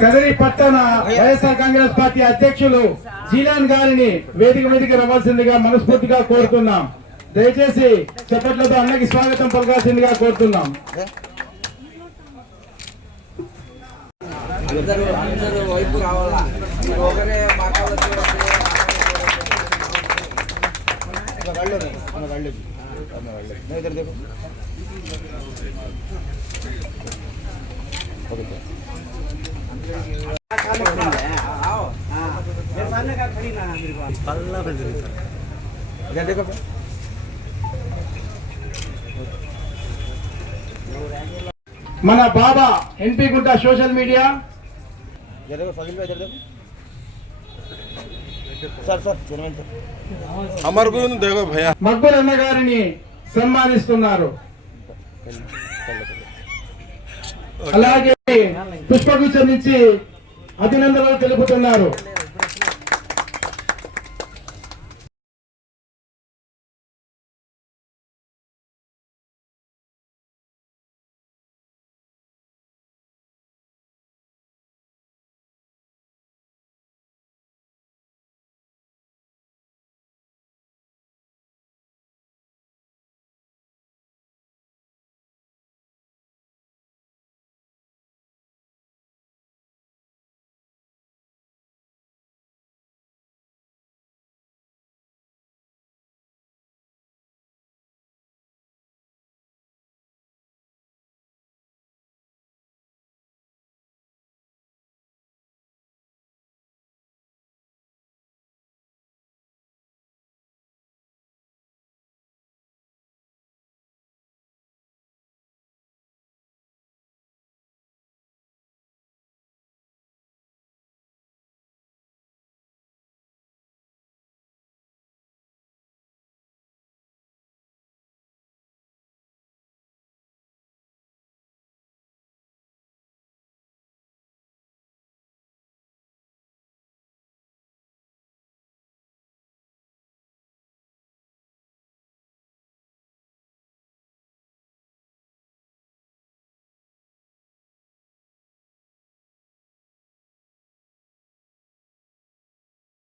కదిరి పట్టణ వైఎస్ఆర్ కాంగ్రెస్ పార్టీ అధ్యక్షులు జీలాన్ గారిని వేదిక మీదకి రావాల్సిందిగా మనస్ఫూర్తిగా కోరుతున్నాం. దయచేసి చెప్పట్లతో అన్నకి స్వాగతం పలకాల్సిందిగా కోరుతున్నాం. అందరూ అందరూ వైపు కావాలా మీరు ఒకరే మా కాళ్ళకి మన బాబా ఎన్పి గుంట social media sir sir chairman sir हमारे को नहीं देखो भैया మక్బుల్ అన్న గారిని సన్మానిస్తున్నారు అలాగే పుష్పగుచ్చం నుంచి అభినందనలు తెలుపుతున్నారు.